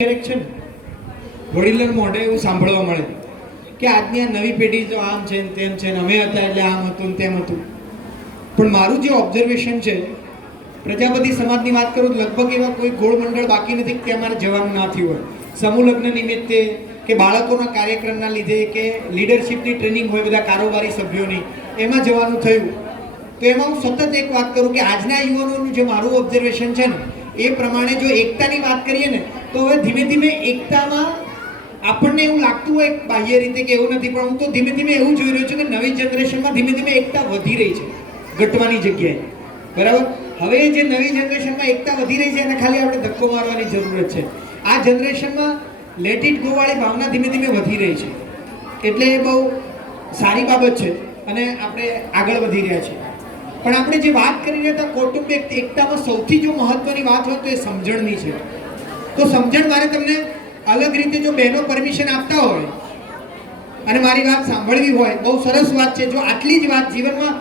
ક્યારેક છે ને વડીલોના મોઢે એવું સાંભળવા મળે કે આજની આ નવી પેઢી તો આમ છે ને તેમ છે ને અમે હતા એટલે આમ હતું ને તેમ હતું. પણ મારું જે ઓબ્ઝર્વેશન છે, પ્રજાપતિ સમાજની વાત કરું તો લગભગ એવા કોઈ ગોળ મંડળ બાકી નથી કે ત્યાં મારે જવાનું ના થયું હોય. સમૂહ લગ્ન નિમિત્તે કે બાળકોના કાર્યક્રમના લીધે કે લીડરશિપની ટ્રેનિંગ હોય બધા કારોબારી સભ્યોની, એમાં જવાનું થયું. તો એમાં હું સતત એક વાત કરું કે આજના યુવાનોનું જે મારું ઓબ્ઝર્વેશન છે ને એ પ્રમાણે જો એકતાની વાત કરીએ ને તો હવે ધીમે ધીમે એકતામાં આપણને એવું લાગતું હોય બાહ્ય રીતે કે એવું નથી, પણ હું તો ધીમે ધીમે એવું જોઈ રહ્યો છું કે નવી જનરેશનમાં ધીમે ધીમે એકતા વધી રહી છે ઘટવાની જગ્યાએ. બરાબર, હવે જે નવી જનરેશનમાં એકતા વધી રહી છે એને ખાલી આપણે ધક્કો મારવાની જરૂરત છે. આ જનરેશનમાં લેટ ઇટ ગો વાળી ભાવના ધીમે ધીમે વધી રહી છે, એટલે એ બહુ સારી બાબત છે અને આપણે આગળ વધી રહ્યા છીએ. પણ આપણે જે વાત કરી રહ્યા હતા કૌટુંબિક એકતામાં સૌથી જો મહત્વની વાત હોય તો એ સમજણની છે. તો સમજણ મારે તમને અલગ રીતે જો બહેનો પરમિશન આપતા હોય અને મારી વાત સાંભળવી હોય, બહુ સરસ વાત છે. જો આટલી જ વાત જીવનમાં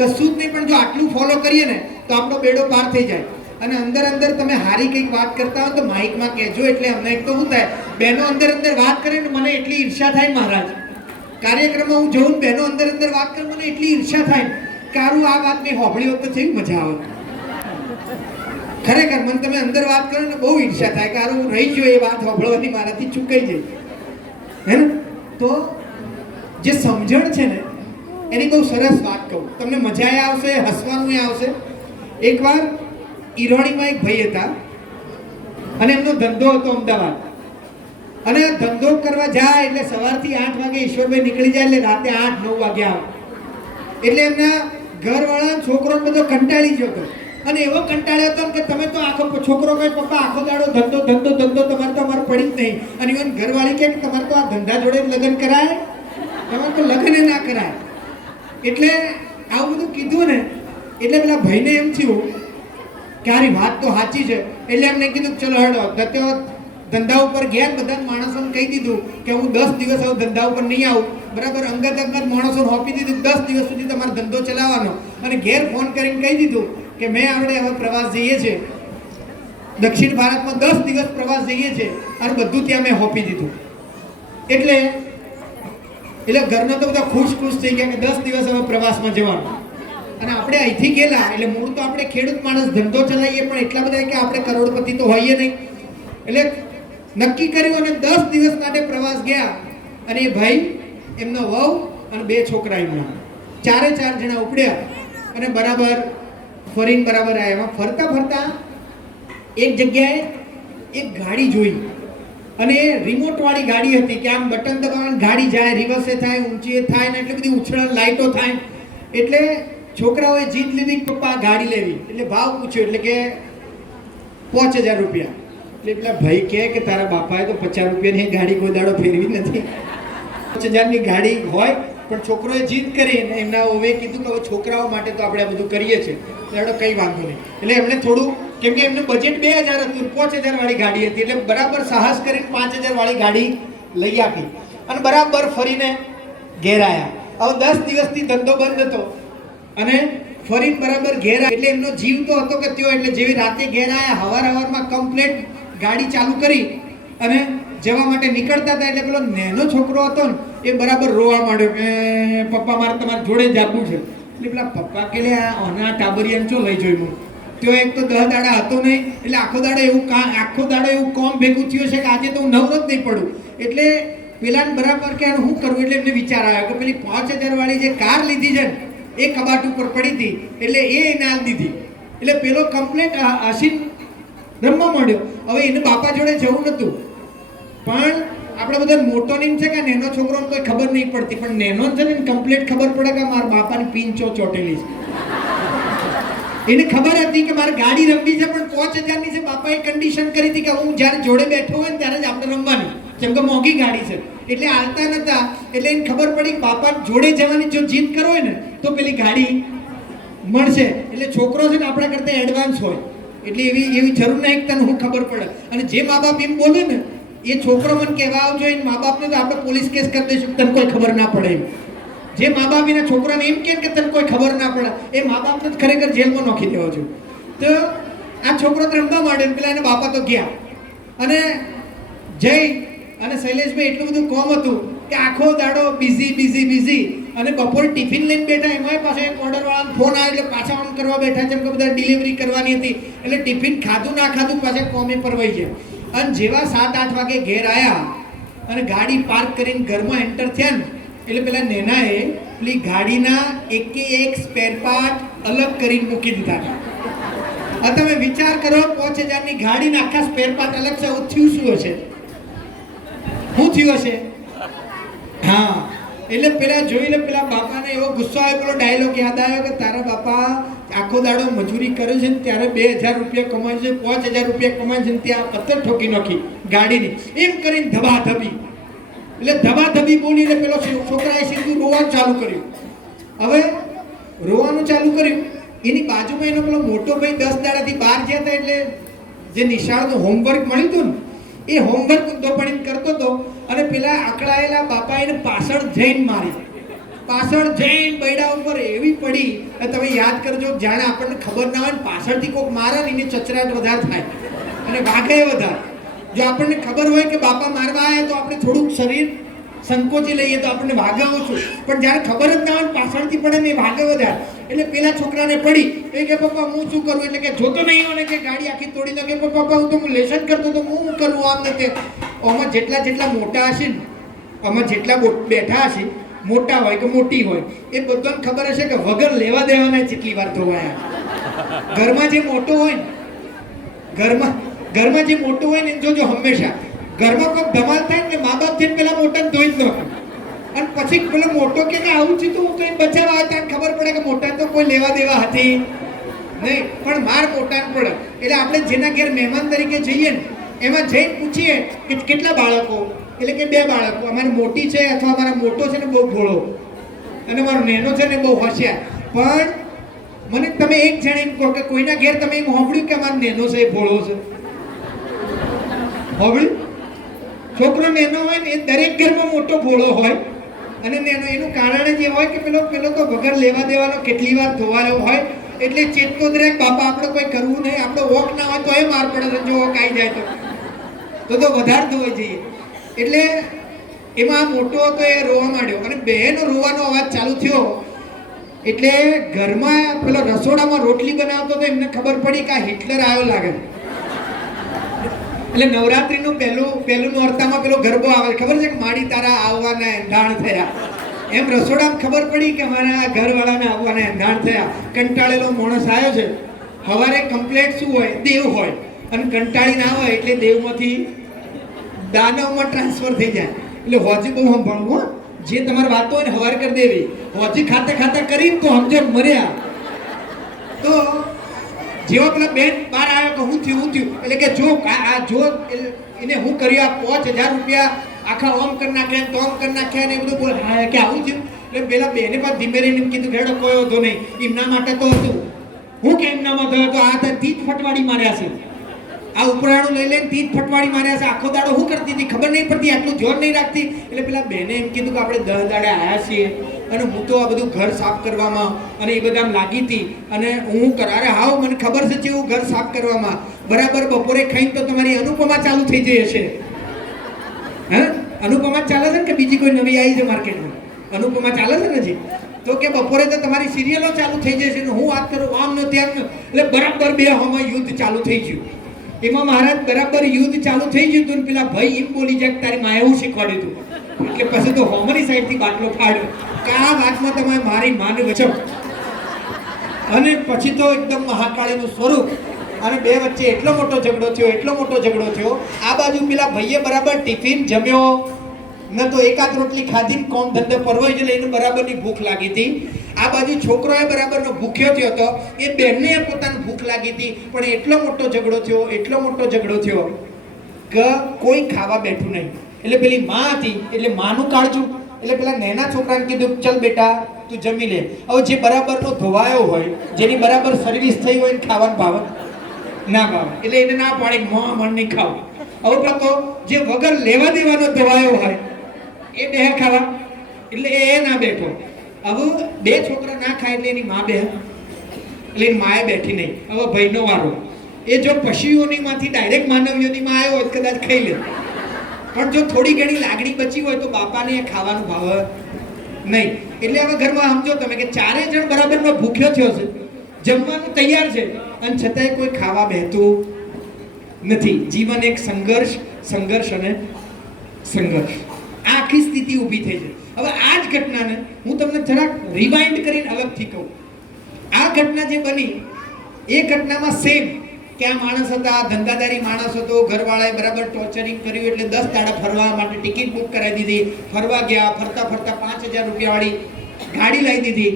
કશું જ નહીં પણ જો આટલું ફોલો કરીએ ને તો આપણો બેડો પાર થઈ જાય. અને અંદર અંદર તમે હારી કંઈક વાત કરતા હો તો માઇકમાં કહેજો, એટલે અમને એક તો શું થાય, બહેનો અંદર અંદર વાત કરે ને મને એટલી ઈર્ષા થાય મહારાજ. કાર્યક્રમમાં હું જોઉં બહેનો અંદર અંદર વાત કરે મને એટલી ઈર્ષા થાય કારું આ વાત મેં હોભળી હોત તો કેવી મજા આવે. ખરેખર મને તમે અંદર વાત કરો ને બહુ ઈર્ષા થાય કે હું રહી ગયો એ વાત હોભળવાની મારાથી ચૂકાઈ જાય હે ને. તો જે સમજણ છે ને એની બહુ સરસ વાત કહું તમને, મજા આવશે, હસવાનું આવશે. એકવાર ઈરોણીમાં એક ભાઈ હતા અને એમનો ધંધો હતો અમદાવાદ, અને ધંધો કરવા જાય એટલે સવારથી 8 વાગે ઈશ્વરભાઈ નીકળી જાય એટલે રાતે 8-9 વાગે આવે. એટલે એમના ઘરવાળા છોકરો બધો કંટાળી ગયો હતો અને એવો કંટાળ્યો હતો કે તમે તો આખો છોકરો કહે પપ્પા આખો દાડો ધંધો ધંધો ધંધો તમારે તો અમારે પડી જ નહીં. અને ઇવન ઘરવાળી કહે કે તમારે તો આ ધંધા જોડે લગ્ન કરાય, તમારે તો લગ્ન ના કરાય. એટલે આવું બધું કીધું ને એટલે પેલા ભાઈને એમ થયું કે આરી વાત તો સાચી છે. એટલે એમને કીધું ચલો હેડો ધંધા ઉપર ગયા. બધા માણસોને કહી દીધું કે હું 10 દિવસ હવે ધંધા ઉપર નહીં આવું. બરાબર, અંગત માણસોને હોપી દીધું 10 દિવસ સુધી તમારો ધંધો ચલાવવાનો. અને ઘેર ફોન કરીને કહી દીધું કે મેં આપણે હવે પ્રવાસ જઈએ છીએ, દક્ષિણ ભારતમાં 10 દિવસ પ્રવાસ જઈએ છીએ અને બધું ત્યાં મેં હોપી દીધું. એટલે ઘરના તો બધા ખુશ થઈ ગયા કે 10 દિવસ હવે પ્રવાસમાં જવાનું. અને આપણે અહીંથી ગયેલા એટલે મૂળ તો આપણે ખેડૂત માણસ, ધંધો ચલાવીએ પણ એટલા બધા કે આપણે કરોડપતિ તો હોઈએ નહીં. એટલે નક્કી કર્યું અને 10 દિવસ માટે પ્રવાસ ગયા. અને એ ભાઈ, એમનો વહુ અને 2 છોકરા એમના, 4 જણા ઉપડ્યા અને બરાબર ફરીને બરાબર આવ્યા. એમાં ફરતા ફરતા એક જગ્યાએ એક ગાડી જોઈ અને એ રિમોટ વાળી ગાડી હતી કે આમ બટન દબાવવાનું ગાડી જાય, રિવર્સે થાય, ઊંચી થાય ને એટલી બધી ઉછળણ લાઈટો થાય. એટલે છોકરાઓએ જીત લીધી કે પપ્પા ગાડી લેવી. એટલે ભાવ પૂછ્યો એટલે કે 5000 રૂપિયા. એટલે પેલા ભાઈ કહે કે તારા બાપાએ તો 50 રૂપિયાની ગાડી કોઈ દાડો ફેરવી નથી. 5000ની ગાડી હોય પણ છોકરોએ જીદ કરી અને એમના ઓવે કીધું કે હવે છોકરાઓ માટે તો આપણે આ બધું કરીએ છીએ એટલે કંઈ વાંધો નહીં. એટલે એમણે થોડું, કેમ કે એમનું બજેટ 2000 હતું, 5000 વાળી ગાડી હતી, એટલે બરાબર સાહસ કરીને 5000 વાળી ગાડી લઈ આપી અને બરાબર ફરીને ઘેર આવ્યા. હવે 10 દિવસથી ધંધો બંધ હતો અને ફરીને બરાબર ઘેર આવ્યા. એટલે એમનો જીવ તો હતો કે ત્યો, એટલે જેવી રાતે ઘેર આવ્યા હવારમાં કમ્પ્લેટ ગાડી ચાલુ કરી અને જવા માટે નીકળતા હતા. એટલે પેલો નેનો છોકરો હતો ને એ બરાબર રોવા માંડ્યો કે પપ્પા મારે તમારી જોડે જ આપવું છે. એટલે પેલા પપ્પા કે આના ટાબરિયાને ચો લઈ જોયું. ત્યો એક તો 10 દાડા હતો નહીં, એટલે આખો દાડો એવું કોમ ભેગું થયું છે કે આજે તો હું નવરો જ નહીં પડું. એટલે પેલાને બરાબર કે શું કરવું, એટલે એમને વિચાર આવ્યો કે પેલી 5000 વાળી જે કાર લીધી છે ને એ કબાટ ઉપર પડી હતી એટલે એ ના દીધી. એટલે પેલો કમ્પ્લેટ હસીન રમવા માંડ્યો. હવે એને બાપા જોડે જવું નતું, પણ આપણે બધા મોટો નહીં છે કે નેનો છોકરોને કોઈ ખબર નહીં પડતી, પણ નેનો છે ને કમ્પ્લીટ ખબર પડે કે મારા બાપાની પીંચો ચોટેલી છે. એને ખબર હતી કે મારે ગાડી રમવી છે પણ 5000ની છે. બાપાએ કન્ડિશન કરી હતી કે હું જ્યારે જોડે બેઠો હોય ને ત્યારે જ આપણે રમવાની, જેમ કે મોંઘી ગાડી છે એટલે હાલતા નતા. એટલે એને ખબર પડી કે બાપા જોડે જવાની જો જીદ કરો હોય ને તો પેલી ગાડી મળશે. એટલે છોકરો છે ને આપણા કરતાં એડવાન્સ હોય એટલે એવી જરૂર નહીં કે તને હું ખબર પડે. અને જે મા બાપ એમ બોલે ને એ છોકરો મને કહેવા આવજો, એ મા બાપને તો આપણે પોલીસ કેસ કરી દઈશું તને કોઈ ખબર ના પડે. જે મા બાપ એના છોકરાને એમ કહે કે તને કોઈ ખબર ના પડે એ મા બાપને ખરેખર જેલમાં નાખી દેવા જોઈએ. તો આ છોકરો રમવા માંડ્યો, પેલા એના બાપા તો ગયા અને જઈ અને શૈલેષભાઈ એટલું બધું કોમ હતું કે આખો દાડો બિઝી અને બપોર ટિફિન લઈને બેઠા, એમાંય પાછો એક ઓર્ડર વાળાનો ફોન આવ્યો એટલે પાછા ઓન કરવા બેઠા, જેમ કે બધા ડિલિવરી કરવાની હતી એટલે ટિફિન ખાધું ના ખાધું પાછા કોમે પરવાઈ છે. અને જેવા 7-8 વાગે ઘેર આવ્યા અને ગાડી પાર્ક કરીને ઘરમાં એન્ટર થયા ને એટલે પેલા નેનાએ પેલી ગાડીના એક સ્પેર પાર્ટ અલગ કરીને મૂકી દીધા હતા. હવે તમે વિચાર કરો, 5000 ની ગાડીના આખા સ્પેર પાર્ટ અલગ છે. થયું શું હશે? શું થયું હશે? હા, એટલે પેલા જોઈને પેલા બાપાને એવો ગુસ્સો આવ્યો, પેલો ડાયલોગ યાદ આવ્યો કે તારા બાપા આખો દાડો મજૂરી કરે છે ને ત્યારે 2000 રૂપિયા કમાય છે, 5000 રૂપિયા કમાય છે, ત્યાં પથ્થર ઠોકી નાખી ગાડીની, એમ કરીને ધબાધબી. એટલે ધબાધબી બોલીને પેલો છોકરાએ સીધું રોવાનું ચાલુ કર્યું. હવે રોવાનું ચાલુ કર્યું, એની બાજુમાં એનો પેલો મોટો ભાઈ 10 દાડાથી બહાર ગયા હતા, એટલે જે નિશાળનું હોમવર્ક મળ્યું હતું ને એ હોમવર્ક દોપણીને કરતો હતો અને પેલા આકળાયેલા બાપા એને પાછળ જઈને મારી, પાછળ જઈને બૈડા ઉપર એવી પડી. તમે યાદ કરજો, જાણે આપણને ખબર ના હોય ને પાછળથી કોઈક મારે ને એને ચચરાટ વધારે થાય અને વાગે વધારે. જો આપણને ખબર હોય કે બાપા મારવા આવ્યા તો આપણે થોડુંક શરીર સંકોચી લઈએ તો આપણને વાગે ઓછું, પણ જ્યારે ખબર જ ના હોય પાછળથી પડે ને એ વાગે વધારે. એટલે પેલા છોકરાને પડી, એ કે પપ્પા હું શું કરું? એટલે કે જોતો નહીં હોય કે ગાડી આખી તોડી દો, કે પપ્પા હું તો લેસન કરતો તો હું કરું આમ ને તે. આમાં જેટલા મોટા હશે ને, આમાં જેટલા બેઠા હશે, મોટા હોય કે મોટી હોય, એ બધાને ખબર હશે કે વગર લેવા દેવાના જેટલી વાર ધોવાયા. ઘરમાં જે મોટો હોય ને, ઘરમાં જે મોટો હોય ને જોજો, હંમેશા ઘરમાં કોઈ ધમાલ થાય ને મા બાપ થઈને પેલા મોટાને ધોઈ જ નાખે, અને પછી પેલો મોટો કે આવું છે તો હું કઈ બચાવવા આવે ત્યારે ખબર પડે કે મોટા તો કોઈ લેવા દેવા હતી નહીં, પણ માર મોટાને પડે. એટલે આપણે જેના ઘેર મહેમાન તરીકે જઈએ ને એમાં જઈને પૂછીએ કે કેટલા બાળકો? એટલે કે 2 બાળકો, અમારી મોટી છે અથવા અમારા મોટો છે ને બહુ ભોળો અને મારો નેનો છે ને બહુ હોશિયાર. પણ મને તમે એક જણ એમ કહો કે કોઈના ઘેર તમે એમ સાંભળ્યું કે અમારો નેનો છે એ ભોળો છે? સાંભળ્યું? છોકરો નેનો હોય ને એ દરેક ઘરમાં મોટો ભોળો હોય અને નેનો. એનું કારણ જ એ હોય કે પેલો તો વગર લેવા દેવાનો કેટલી વાર ધોવાયો હોય, એટલે ચેતતો જ રહે બાપા આપણે કોઈ કરવું નહીં, આપણો વોક ના હોય તો એ માર પડે, જો વોક આવી જાય તો વધારે ધોવાઈ જઈએ. એટલે એમાં મોટો હતો એ રોવા માંડ્યો અને બહેનો રોવાનો અવાજ ચાલુ થયો. એટલે ઘરમાં પેલો રસોડામાં રોટલી બનાવતો તો એમને ખબર પડી કે આ હિટલર આવ્યો લાગે. એટલે નવરાત્રીનું પહેલું નોરતામાં પેલો ગરબો આવે, ખબર છે કે માડી તારા આવવાના એંધાણ થયા, એમ રસોડામાં ખબર પડી કે અમારા ઘરવાળાને આવવાના એંધાણ થયા. કંટાળેલો માણસ આવ્યો છે, સવારે કમ્પ્લેટ શું હોય? દેવ હોય, અને કંટાળી ના હોય એટલે દેવમાંથી દાનવમાં ટ્રાન્સફર થઈ જાય. એટલે હોજી બહુ સંભાળવું, જે તમારી વાતો હોય ને હવાર કરી દેવી, હોજી ખાતા કરીને તો સમજો મર્યા. તો જેવો પેલા બેન બહાર આવ્યો કે હું થયું એટલે કે જો એને હું કર્યું, આ 5000 રૂપિયા આખા ઓમ કરી નાખ્યા તો ઓમ કરી નાખ્યા ને એ બધું બોલે કે આવું થયું. એટલે પેલા બેને પાછ ધીમે રહીને કીધું હેડો કોઈ વાંધો નહીં, એમના માટે તો હતું. હું કે એમનામાં તો હતો, આ તો તીજ ફટવાડી માર્યા છે, આ ઉપરાણું લઈ લઈને તીજ ફટવાડી માર્યા છે. આખો દાડો શું કરતી હતી ખબર નહીં પડતી, આટલું જોર નહીં રાખતી. એટલે પેલા બેને એમ કીધું કે આપણે 10 દાડે આવ્યા છીએ અને હું તો આ બધું ઘર સાફ કરવામાં અને એ બધામાં લાગી હતી અને હું અરે હાવ મને ખબર છે હું ઘર સાફ કરવામાં બરાબર બપોરે ખાઈને તો તમારી અનુપમા ચાલુ થઈ જઈ હશે. હા, અનુપમા ચાલે છે ને કે બીજી કોઈ નવી આવી છે માર્કેટમાં? અનુપમા ચાલે છે ને હજી? તો કે બપોરે તો તમારી સિરિયલો ચાલુ થઈ જશે ને હું વાત કરું આમ ને તેમ. એટલે બરાબર 2 હોમાં યુદ્ધ ચાલુ થઈ ગયું. એમાં મહારાજ બરાબર યુદ્ધ ચાલુ થઈ ગયું હતું ને પેલા ભાઈ એમ બોલી જાય તારી માએ એવું શીખવાડ્યું હતું. એટલે પછી તો હોમરી સાઈડથી બાટલો ફાડ્યો કે આ વાતમાં તમે મારી માને વચો. અને પછી તો એકદમ મહાકાળીનું સ્વરૂપ અને બે વચ્ચે એટલો મોટો ઝઘડો થયો. આ બાજુ પેલા ભાઈએ બરાબર ટિફિન જમ્યો ન તો એકાદ રોટલી ખાધીને કોમ ધંધો પરવાઈ જ લઈને બરાબરની ભૂખ લાગી હતી. આ બાજુ છોકરોએ બરાબરનો ભૂખ્યો થયો હતો, એ બેનને પોતાને ભૂખ લાગી હતી, પણ એટલો મોટો ઝઘડો થયો કે કોઈ ખાવા બેઠું નહીં. એટલે પેલી માં હતી એટલે માનું કાળજું, એટલે પેલા નાના છોકરાને કીધું ચલ બેટા તું જમી લે. હવે જે બરાબરનો ધોવાયો હોય, જેની બરાબર સર્વિસ થઈ હોય ને ખાવાનું ભાવે ના ભાવે, એટલે એને ના પાડે મન નહીં ખાવ. હવે તો જે વગર લેવા દેવાનો ધોવાયો હોય એ બે ખાવા, એટલે એ ના બેઠો. હવે 2 છોકરા ના ખાય એટલે એની માં બે, એટલે એની માએ બેઠી નહીં. હવે ભાઈનો વારો, એ જો પશુઓની માંથી ડાયરેક્ટ માનવીઓની માં આવ્યો હોત કદાચ ખાઈ લે, પણ જો થોડી ઘણી લાગણી બચી હોય તો બાપાને એ ખાવાનું ભાવે નહીં. એટલે હવે ઘરમાં સમજો તમે કે ચારે જણ બરાબરનો ભૂખ્યો થયો છે, જમવાનું તૈયાર છે, અને છતાંય કોઈ ખાવા બેઠતું નથી. જીવન એક સંઘર્ષ, સંઘર્ષ અને સંઘર્ષ, આ આખી સ્થિતિ ઊભી થઈ છે. હવે આ જ ઘટનાને હું તમને જરાક રિવાઇન્ડ કરીને અલગથી કહું. આ ઘટના જે બની એ ઘટનામાં સેમ કે આ માણસ હતા, ધંધાદારી માણસ હતો, ઘરવાળાએ બરાબર ટોર્ચરિંગ કર્યું એટલે 10 દાડા ફરવા માટે ટિકિટ બુક કરાવી દીધી. ફરવા ગયા, ફરતા ફરતા 5000 રૂપિયાવાળી ગાડી લઈ દીધી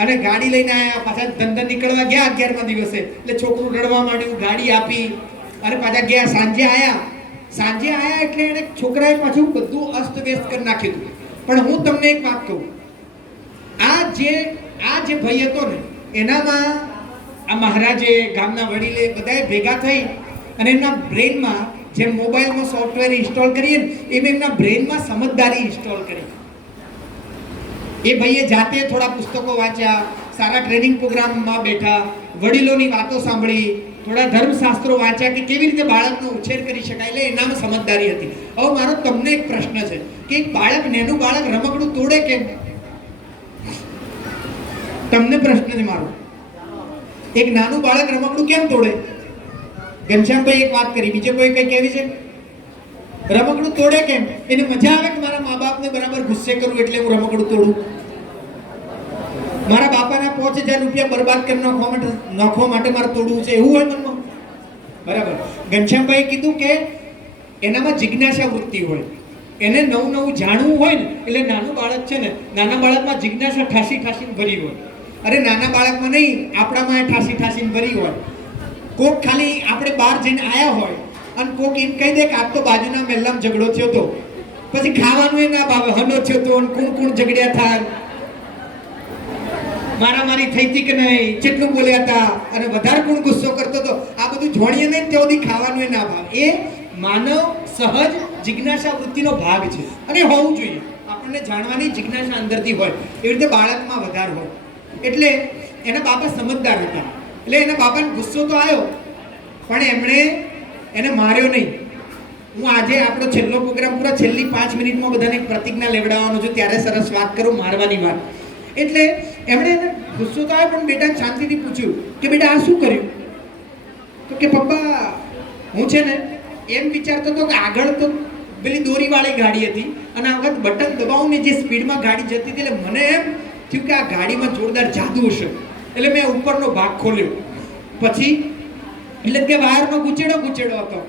અને ગાડી લઈને આવ્યા. પાછા ધંધા નીકળવા ગયા 11મા દિવસે એટલે છોકરું રડવા માંડ્યું, ગાડી આપી અને પાછા ગયા. સાંજે આયા એટલે એને છોકરાએ પાછું બધું અસ્તવ્યસ્ત કરી નાખ્યું હતું. પણ હું તમને એક વાત કહું, આ જે ભાઈ હતો ને એનામાં આ મહારાજે, ગામના વડીલે બધાએ ભેગા થઈ અને એમના બ્રેનમાં જેમ મોબાઈલમાં સોફ્ટવેર ઇન્સ્ટોલ કરીએ ને એમ એમના બ્રેનમાં સમજદારી ઇન્સ્ટોલ કરી. એ ભાઈએ જાતે થોડા પુસ્તકો વાંચ્યા, સારા ટ્રેનિંગ પ્રોગ્રામમાં બેઠા, વડીલોની વાતો સાંભળી, થોડા ધર્મશાસ્ત્રો વાંચ્યા કે કેવી રીતે બાળકનો ઉછેર કરી શકાય. એટલે એનામાં સમજદારી હતી. હવે મારો તમને એક પ્રશ્ન છે કે એક બાળક, નેનું બાળક રમકડું તોડે કેમ? તમને પ્રશ્ન છે મારો, એક નાનું બાળક રમકડું કેમ તોડે? ઘનશ્યામભાઈ એક વાત કરી, બીજે કોઈ કઈ કહેવી છે? રમકડું તોડે કેમ? એને મજા આવે કે મારા મા બાપને બરાબર ગુસ્સે કરું એટલે હું રમકડું તોડું? મારા બાપાના 5000 રૂપિયા બરબાદ કરી નાખવા માટે મારે તોડવું છે, એવું હોય મનમાં? બરાબર. ઘનશ્યામભાઈ કીધું કે એનામાં જિજ્ઞાસા વૃત્તિ હોય, એને નવું જાણવું હોય ને એટલે નાનું બાળક છે ને, નાના બાળકમાં જિજ્ઞાસા ઠાસીને ભરી હોય. અરે નાના બાળકમાં નહીં, આપણામાં ઠાસીને ભરી હોય. કોક ખાલી આપણે બહાર જઈને આયા હોય અને કોક એમ કહી દે કે આજ તો બાજુના મહેલામાં ઝઘડો થયો તો, પછી ખાવાનું એ ના ભાવે, હનો થયો તો, કોણ ઝઘડ્યા થાય, મારામારી થઈ હતી કે નહીં, કેટલું બોલ્યા હતા અને વધારે કોણ ગુસ્સો કરતો હતો, આ બધું જોડીએ નહીં ત્યાં સુધી ખાવાનું એ ના ભાવે. એ માનવ સહજ જિજ્ઞાસા વૃત્તિનો ભાગ છે અને હોવું જોઈએ. આપણને જાણવાની જિજ્ઞાસા અંદરથી હોય. એવી રીતે બાળકમાં વધારે હોય. એટલે એના બાપા સમજદાર હતા. એટલે એના બાપાને ગુસ્સો તો આવ્યો પણ એમણે એને માર્યો નહીં. હું આજે આપણો છેલ્લો પ્રોગ્રામ પૂરા છેલ્લી 5 મિનિટમાં બધાને એક પ્રતિજ્ઞા લેવડાવવાનો છું, ત્યારે સરસ વાત કરું, મારવાની વાત. એટલે એમણે એને ગુસ્સો તો આવ્યો પણ બેટાને શાંતિથી પૂછ્યું કે બેટા આ શું કર્યું? તો કે પપ્પા હું છે ને એમ વિચારતો હતો કે આગળ તો પેલી દોરીવાળી ગાડી હતી અને આ વખત બટન દબાવું ને જે સ્પીડમાં ગાડી જતી હતી એટલે મને એમ થયું કે આ ગાડીમાં જોરદાર જાદુ હશે. એટલે મેં ઉપરનો ભાગ ખોલ્યો. પછી એટલે કે વાયરનો ગુચેડો હતો.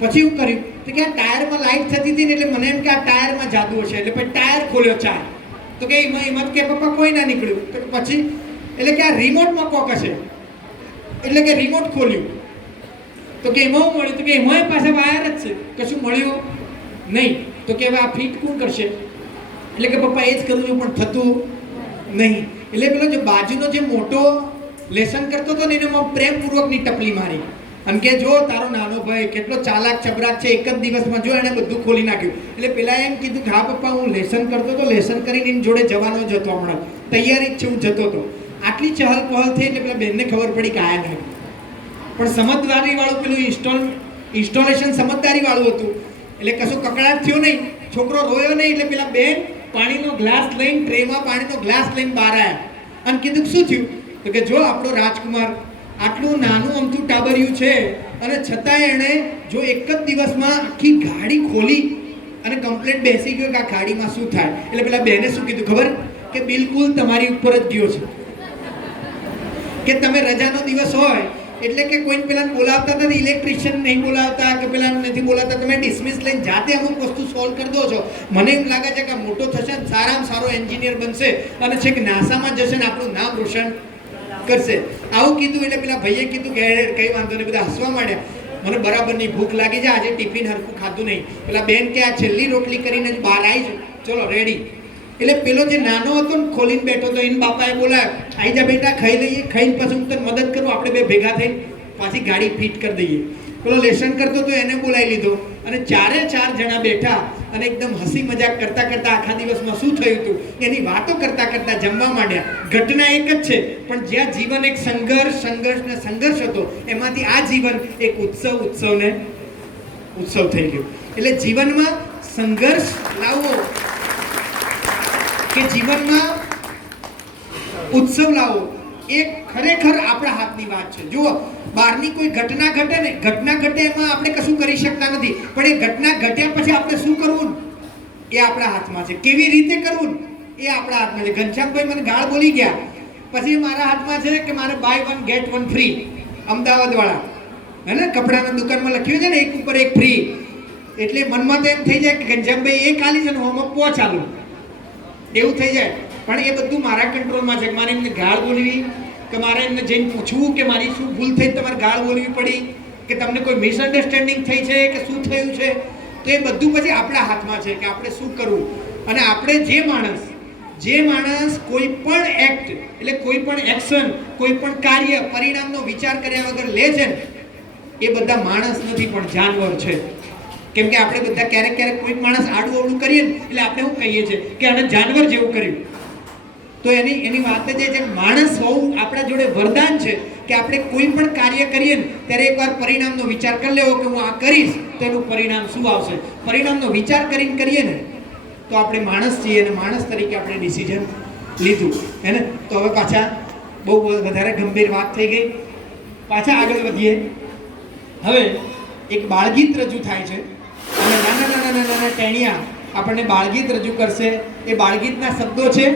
પછી હું કર્યું તો કે આ ટાયરમાં લાઈટ થતી હતી ને એટલે મને એમ કે આ ટાયરમાં જાદુ હશે. એટલે પછી ટાયર ખોલ્યો 4. તો કે એમાં કે પપ્પા કોઈ ના નીકળ્યું. તો પછી એટલે કે આ રિમોટમાં કોક હશે. એટલે કે રિમોટ ખોલ્યું તો કે એમાં હું મળ્યું તો કે એમાં પાછા વાયર જ છે, કશું મળ્યું નહીં. તો કે હવે આ ફિટ કોણ કરશે? એટલે કે પપ્પા એ જ કરું છું પણ થતું નહીં. એટલે પેલો જે બાજુનો જે મોટો લેસન કરતો હતો ને એને પ્રેમપૂર્વકની ટપલી મારી અને કે જો તારો નાનો ભાઈ કેટલો ચાલાક ચબરાક છે, એક જ દિવસમાં જો એને બધું ખોલી નાખ્યું. એટલે પેલા એમ કીધું કે હા પપ્પા હું લેસન કરતો હતો, લેસન કરીને એની જોડે જવાનો જ હતો, હમણાં તૈયારી જ છે, હું જતો હતો. આટલી ચહલ પહલ થઈ એટલે પેલા બેનને ખબર પડી કે આયા નહીં. પણ સમજદારી વાળું પેલું ઇન્સ્ટોલેશન સમજદારી વાળું હતું એટલે કશું કકડાટ થયો નહીં, છોકરો રોયો નહીં. એટલે પેલા બેન પાણીનો ગ્લાસ લઈને, ટ્રેમાં પાણીનો ગ્લાસ લઈને બહાર આવ્યા અને કીધું શું થયું? તો કે જો આપણો રાજકુમાર આટલું નાનું અમથું ટાબરિયું છે અને છતાંય એણે જો એક જ દિવસમાં આખી ગાડી ખોલી અને કમ્પ્લેટ બેસી ગયો કે આ ગાડીમાં શું થાય. એટલે પેલા બેને શું કીધું ખબર? કે બિલકુલ તમારી ઉપર જ ગયો છે. કે તમે રજાનો દિવસ હોય એટલે કે કોઈને પેલા બોલાવતા નથી, ઇલેક્ટ્રિશિયન નહીં બોલાવતા કે પેલા નથી બોલાવતા, તમે ડિસમિસ લઈને જાતે અમુક વસ્તુ સોલ્વ કરી દો છો. મને એમ લાગે છે કે મોટો થશે ને સારામાં સારો એન્જિનિયર બનશે અને છેક નાસામાં જશે ને આપણું નામ રોશન કરશે. આવું કીધું એટલે પેલા ભાઈએ કીધું કે કઈ વાંધો નહીં. બધા હસવા માંડ્યા. મને બરાબરની ભૂખ લાગી છે, આજે ટિફિન હરખું ખાધું નહીં. પેલા બેન કે આ છેલ્લી રોટલી કરીને જ બહાર આવી છે, ચલો રેડી. એટલે પેલો જે નાનો હતો ને ખોલીને બેઠો હતો એને બાપાએ બોલાવ્યો, આવી જા બેટા ખાઈ લઈએ, ખાઈને પછી હું તને મદદ કરું, આપણે બે ભેગા થઈને પાછી ગાડી ફિટ કરી દઈએ. પેલો લેસન કરતો તો એને બોલાવી લીધો અને 4 જણા બેઠા અને એકદમ હસી મજાક કરતા આખા દિવસમાં શું થયું હતું એની વાતો કરતા જમવા માંડ્યા. ઘટના એક જ છે પણ જ્યાં જીવન એક સંઘર્ષ હતો એમાંથી આ જીવન એક ઉત્સવ થઈ ગયું. એટલે જીવનમાં સંઘર્ષ લાવવો કે જીવનમાં ઉત્સવ લાવવો એ ખરેખર આપણા હાથની વાત છે. જુઓ, બહારની કોઈ ઘટના ઘટે ને, ઘટના ઘટે એમાં આપણે કશું કરી શકતા નથી, પણ એ ઘટના ઘટ્યા પછી આપણે શું કરવું એ આપણા હાથમાં છે. કેવી રીતે કરવું એ આપણા હાથમાં છે. ઘનશ્યામભાઈ મને ગાળ બોલી ગયા, પછી મારા હાથમાં છે કે મારે buy one get one free, Ahmedabad વાળા હે ને કપડાના દુકાનમાં લખ્યું છે ને એક ઉપર એક ફ્રી, એટલે મનમાં તો એમ થઈ જાય કે ઘનશ્યામભાઈ એ ખાલી છે ને હોમવર્ક પહોંચાડો એવું થઈ જાય. પણ એ બધું મારા કંટ્રોલમાં છે. મારે એમને ગાળ બોલવી કે મારે એમને જઈને પૂછવું કે મારી શું ભૂલ થઈ તમારે ગાળ બોલવી પડી કે તમને કોઈ મિસઅન્ડરસ્ટેન્ડિંગ થઈ છે કે શું થયું છે, તો એ બધું પછી આપણા હાથમાં છે કે આપણે શું કરવું. અને આપણે જે માણસ કોઈ પણ એક્ટ એટલે કોઈ પણ એક્શન, કોઈ પણ કાર્ય પરિણામનો વિચાર કર્યા વગર લે છે ને એ બધા માણસ નથી પણ જાનવર છે. કેમ કે આપણે બધા ક્યારેક કોઈ માણસ આડું અવળું કરીએ ને એટલે આપણે શું કહીએ છીએ કે આને જાનવર જેવું કર્યું. તો એની વાત જ એ છે કે માણસ હોવું આપણા જોડે વરદાન છે કે આપણે કોઈ પણ કાર્ય કરીએ ને ત્યારે એકવાર પરિણામનો વિચાર કરી લેવો કે હું આ કરીશ તો એનું પરિણામ શું આવશે. પરિણામનો વિચાર કરીને કરીએ ને તો આપણે માણસ છીએ અને માણસ તરીકે આપણે ડિસિઝન લીધું હે ને. તો હવે પાછા બહુ વધારે ગંભીર વાત થઈ ગઈ, પાછા આગળ વધીએ. હવે એક બાળગીત રજૂ થાય છે અને નાના ટેણિયા આપણને બાળગીત રજૂ કરશે. એ બાળગીતના શબ્દો છે